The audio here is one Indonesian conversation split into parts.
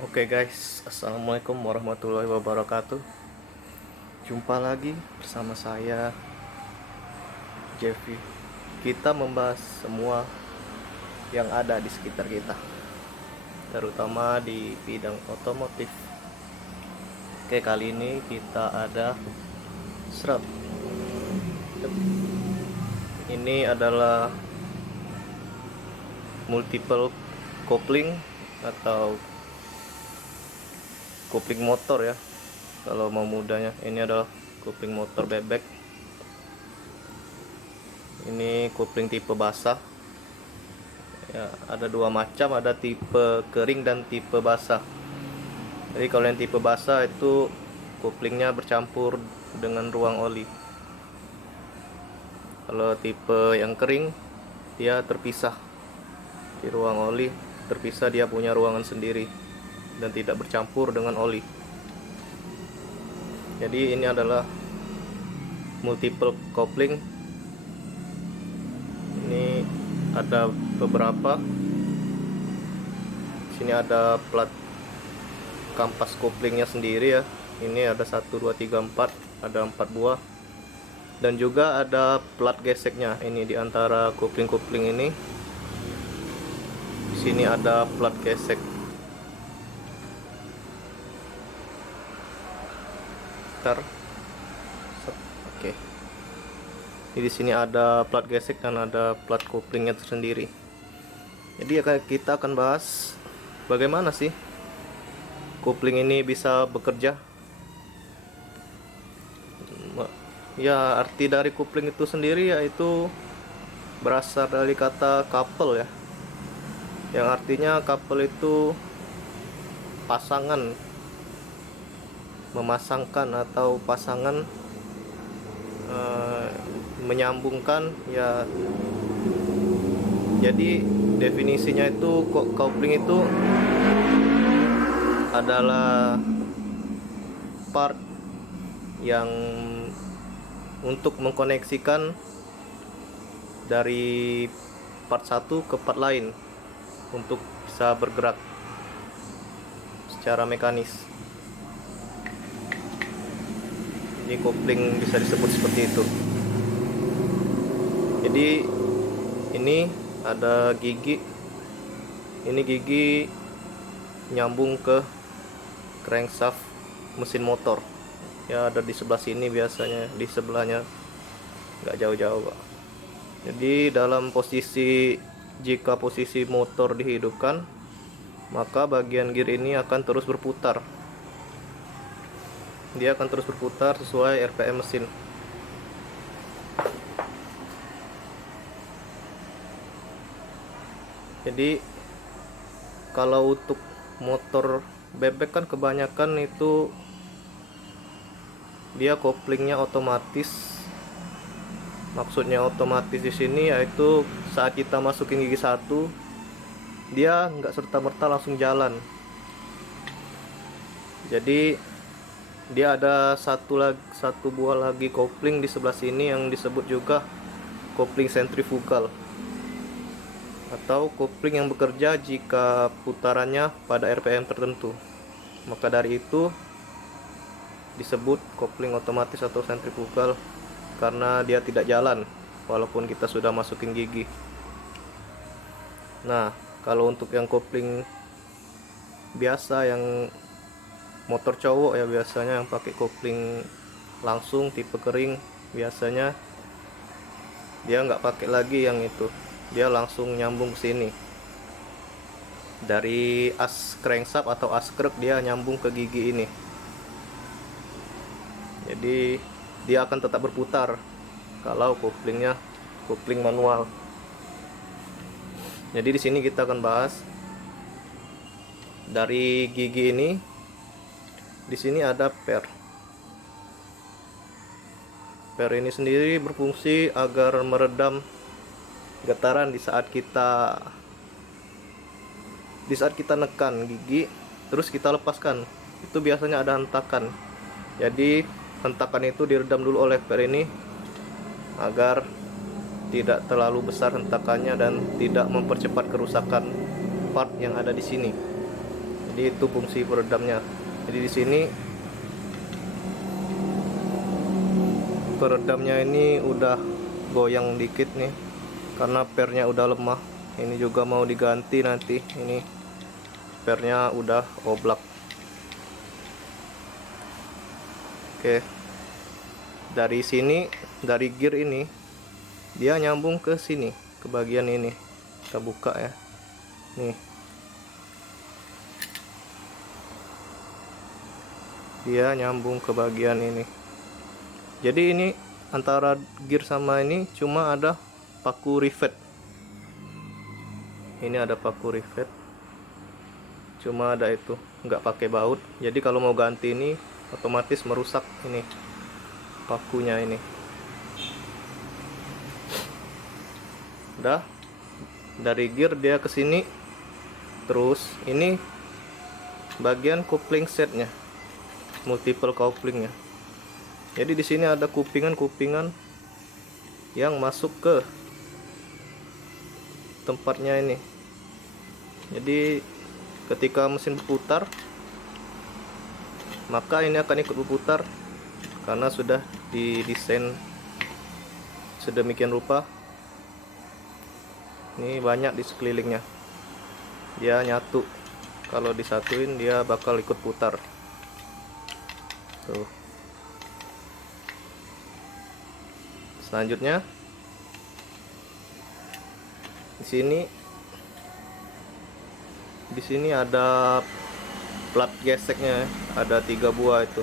Oke guys, assalamualaikum warahmatullahi wabarakatuh. Jumpa lagi bersama saya, Jeffy. Kita membahas semua yang ada di sekitar kita, terutama di bidang otomotif. Oke, kali ini kita ada serap. Ini adalah multiple coupling atau kopling motor ya, kalau mau mudahnya. Ini adalah kopling motor bebek. Ini kopling tipe basah ya, ada dua macam, ada tipe kering dan tipe basah. Jadi kalau yang tipe basah itu koplingnya bercampur dengan ruang oli. Kalau tipe yang kering dia terpisah di ruang oli, terpisah, dia punya ruangan sendiri dan tidak bercampur dengan oli. Jadi ini adalah multiple coupling. Ini ada beberapa. Sini ada plat kampas couplingnya sendiri ya. Ini ada 1 2 3 4, ada 4 buah. Dan juga ada plat geseknya. Ini di antara coupling-coupling ini. Di sini ada plat gesek. Oke. Jadi di sini ada plat gesek dan ada plat couplingnya tersendiri. Jadi kita akan bahas bagaimana sih coupling ini bisa bekerja. Ya, arti dari coupling itu sendiri yaitu berasal dari kata couple ya, yang artinya couple itu pasangan, memasangkan atau pasangan, menyambungkan ya. Jadi definisinya itu coupling itu adalah part yang untuk mengkoneksikan dari part satu ke part lain untuk bisa bergerak secara mekanis. Jadi kopling bisa disebut seperti itu. Jadi ini ada gigi. Ini gigi nyambung ke crankshaft mesin motor. Ya, ada di sebelah sini biasanya, di sebelahnya, nggak jauh-jauh Pak. Jadi dalam posisi, jika posisi motor dihidupkan, maka bagian gear ini akan terus berputar. Dia akan terus berputar sesuai RPM mesin. Jadi kalau untuk motor bebek kan kebanyakan itu dia koplingnya otomatis. Maksudnya otomatis di sini yaitu saat kita masukin gigi satu, dia nggak serta-merta langsung jalan. Jadi dia ada satu buah lagi kopling di sebelah sini yang disebut juga kopling sentrifugal, atau kopling yang bekerja jika putarannya pada RPM tertentu. Maka dari itu disebut kopling otomatis atau sentrifugal, karena dia tidak jalan walaupun kita sudah masukin gigi. Nah, kalau untuk yang kopling biasa, yang motor cowok ya, biasanya yang pakai kopling langsung tipe kering, biasanya dia nggak pakai lagi yang itu, dia langsung nyambung ke sini dari as crankshaft atau as krek, dia nyambung ke gigi ini. Jadi dia akan tetap berputar kalau koplingnya kopling manual. Jadi di sini kita akan bahas dari gigi ini. Di sini ada per. Per ini sendiri berfungsi agar meredam getaran di saat kita nekan gigi terus kita lepaskan. Itu biasanya ada hentakan. Jadi hentakan itu diredam dulu oleh per ini agar tidak terlalu besar hentakannya dan tidak mempercepat kerusakan part yang ada di sini. Jadi itu fungsi peredamnya. Jadi di sini peredamnya ini udah goyang dikit nih karena pernya udah lemah. Ini juga mau diganti nanti. Ini pernya udah oblak. Oke, dari sini, dari gear ini dia nyambung ke sini, ke bagian ini. Kita buka ya, nih dia nyambung ke bagian ini. Jadi ini antara gear sama ini cuma ada paku rivet. Ini ada paku rivet, cuma ada itu, nggak pakai baut. Jadi kalau mau ganti ini otomatis merusak ini pakunya ini. Udah dari gear dia ke sini. Terus ini bagian coupling setnya, multiple couplingnya. Jadi di sini ada kupingan-kupingan yang masuk ke tempatnya ini. Jadi ketika mesin berputar, maka ini akan ikut berputar karena sudah didesain sedemikian rupa. Ini banyak di sekelilingnya, dia nyatu. Kalau disatuin dia bakal ikut putar tuh. Selanjutnya di sini ada plat geseknya, ada 3 buah itu.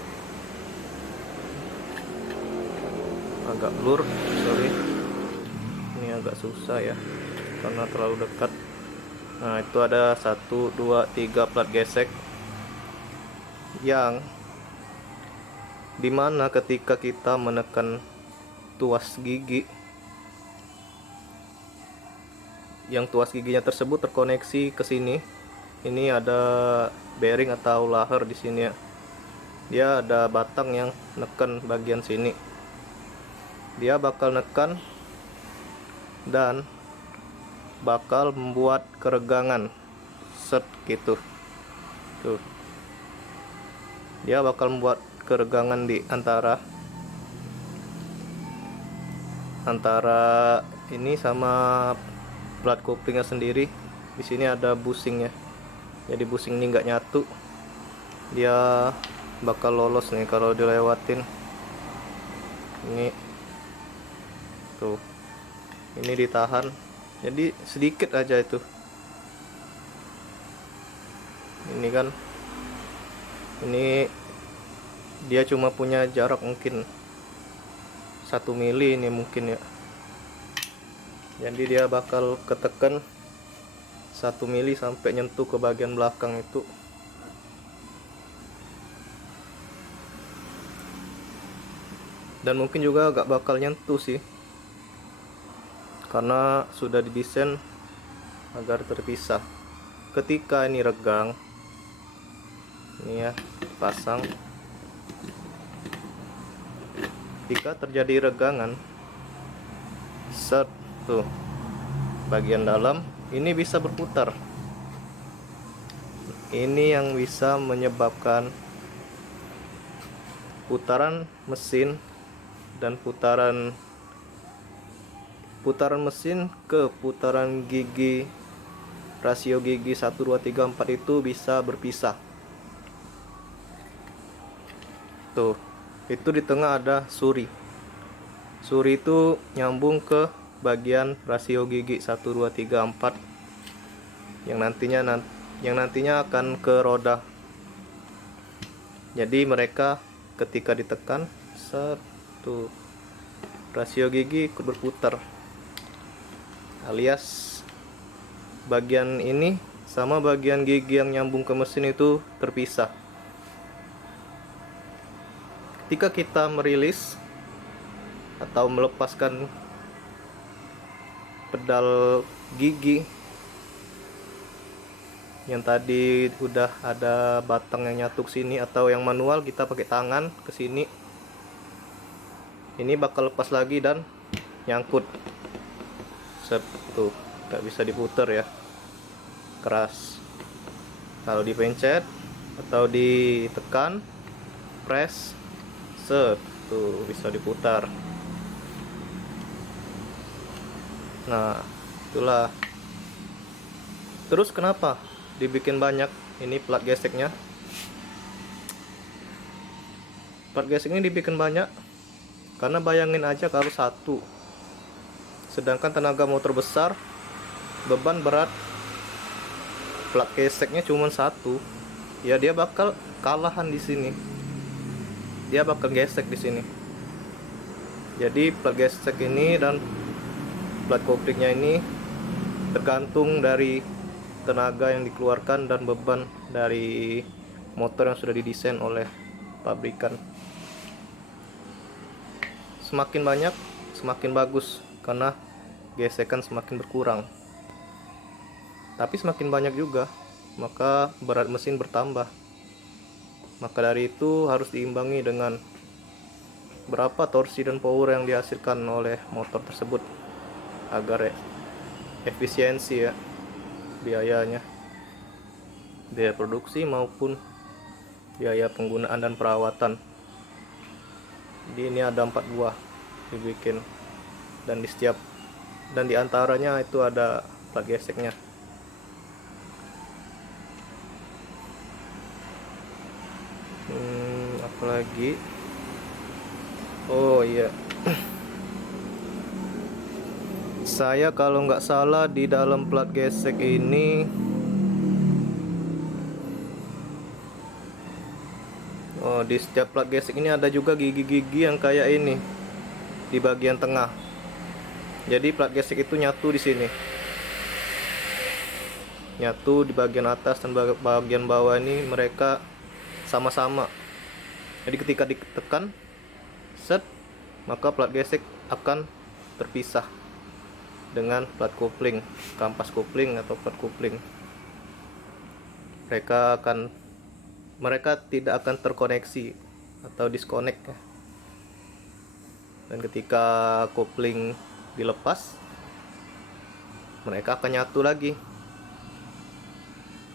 Agak blur, sorry. Ini agak susah ya karena terlalu dekat. Nah, itu ada 1, 2, 3 plat gesek yang dimana ketika kita menekan tuas gigi, yang tuas giginya tersebut terkoneksi ke sini. Ini ada bearing atau laher di sini ya. Dia ada batang yang neken bagian sini. Dia bakal neken dan bakal membuat keregangan set gitu. Tuh. Dia bakal membuat keregangan di antara ini sama plat couplingnya sendiri. Di sini ada busingnya. Jadi busing ini nggak nyatu. Dia bakal lolos nih kalau dilewatin. Ini tuh. Ini ditahan. Jadi sedikit aja itu. Ini kan. Ini dia cuma punya jarak mungkin 1 mili ini mungkin ya. Jadi dia bakal ketekan 1 mili sampai nyentuh ke bagian belakang itu. Dan mungkin juga gak bakal nyentuh sih, karena sudah didesain agar terpisah. Ketika ini regang, ini ya pasang. Jika terjadi regangan, set tuh bagian dalam ini bisa berputar. Ini yang bisa menyebabkan putaran mesin dan putaran mesin ke putaran gigi, rasio gigi 1, 2, 3, 4 itu bisa berpisah. Tuh, itu di tengah ada suri. Suri itu nyambung ke bagian rasio gigi 1, 2, 3, 4 yang nantinya akan ke roda. Jadi mereka ketika ditekan, satu rasio gigi ikut berputar, alias bagian ini sama bagian gigi yang nyambung ke mesin itu terpisah. Ketika kita merilis atau melepaskan pedal gigi yang tadi udah ada batang yang nyatu sini, atau yang manual kita pakai tangan ke sini, ini bakal lepas lagi dan nyangkut. Set tuh, nggak bisa diputer ya, keras. Kalau dipencet atau ditekan, press, set, tuh bisa diputar. Nah, itulah. Terus kenapa dibikin banyak ini plat geseknya? Plat gesek ini dibikin banyak karena bayangin aja kalau satu, sedangkan tenaga motor besar, beban berat, plat geseknya cuma satu, ya dia bakal kalahan di sini. Dia bakal gesek di sini. Jadi plat gesek ini dan plat koplingnya ini tergantung dari tenaga yang dikeluarkan dan beban dari motor yang sudah didesain oleh pabrikan. Semakin banyak semakin bagus karena gesekan semakin berkurang. Tapi semakin banyak juga maka berat mesin bertambah. Maka dari itu harus diimbangi dengan berapa torsi dan power yang dihasilkan oleh motor tersebut agar efisiensi ya biayanya, biaya produksi maupun biaya penggunaan dan perawatan. Jadi ini ada 4 buah dibikin, dan di antaranya itu ada plat geseknya. Apalagi, oh iya, saya kalau nggak salah di dalam plat gesek ini, oh di setiap plat gesek ini ada juga gigi-gigi yang kayak ini di bagian tengah. Jadi plat gesek itu nyatu di sini, nyatu di bagian atas dan bagian bawah ini mereka sama-sama. Jadi ketika ditekan, set, maka plat gesek akan terpisah dengan plat kopling, kampas kopling atau plat kopling. Mereka tidak akan terkoneksi atau disconnect ya. Dan ketika kopling dilepas, mereka akan nyatu lagi,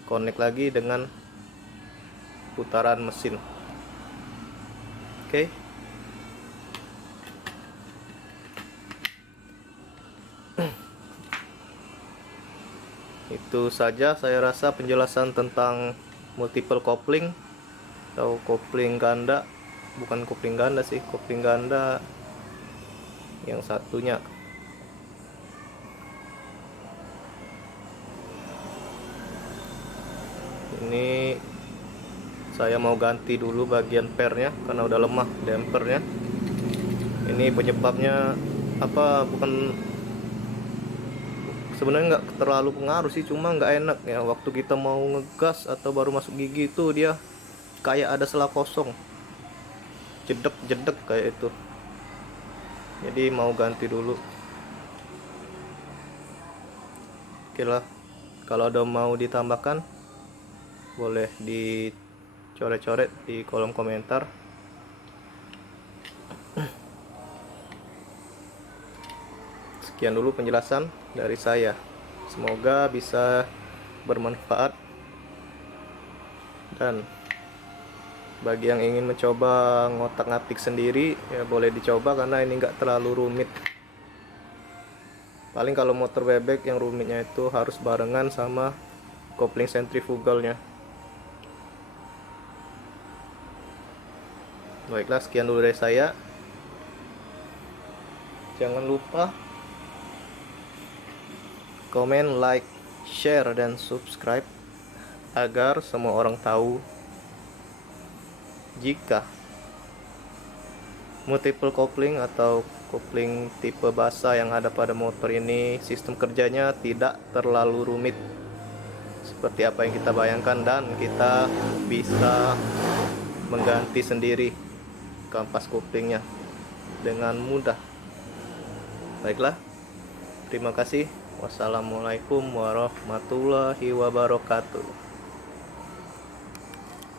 connect lagi dengan putaran mesin. Oke. Itu saja saya rasa penjelasan tentang multiple coupling atau kopling ganda. Bukan kopling ganda sih, kopling ganda yang satunya. Ini saya mau ganti dulu bagian pernya karena udah lemah dampernya. Ini penyebabnya apa? Bukan, sebenarnya nggak terlalu pengaruh sih, cuma nggak enak ya waktu kita mau ngegas atau baru masuk gigi itu dia kayak ada sela kosong, jedek kayak itu. Jadi mau ganti dulu. Oke lah, kalau ada mau ditambahkan boleh dicoret-coret di kolom komentar. Sekian dulu penjelasan dari saya, semoga bisa bermanfaat, dan bagi yang ingin mencoba ngotak-ngatik sendiri ya boleh dicoba karena ini enggak terlalu rumit. Paling kalau motor bebek yang rumitnya itu harus barengan sama kopling sentrifugalnya. Baiklah, sekian dulu dari saya. Jangan lupa komen, like, share, dan subscribe agar semua orang tahu jika multiple coupling atau kopling tipe basa yang ada pada motor ini sistem kerjanya tidak terlalu rumit seperti apa yang kita bayangkan, dan kita bisa mengganti sendiri kampas koplingnya dengan mudah. Baiklah, terima kasih. Wassalamualaikum warahmatullahi wabarakatuh.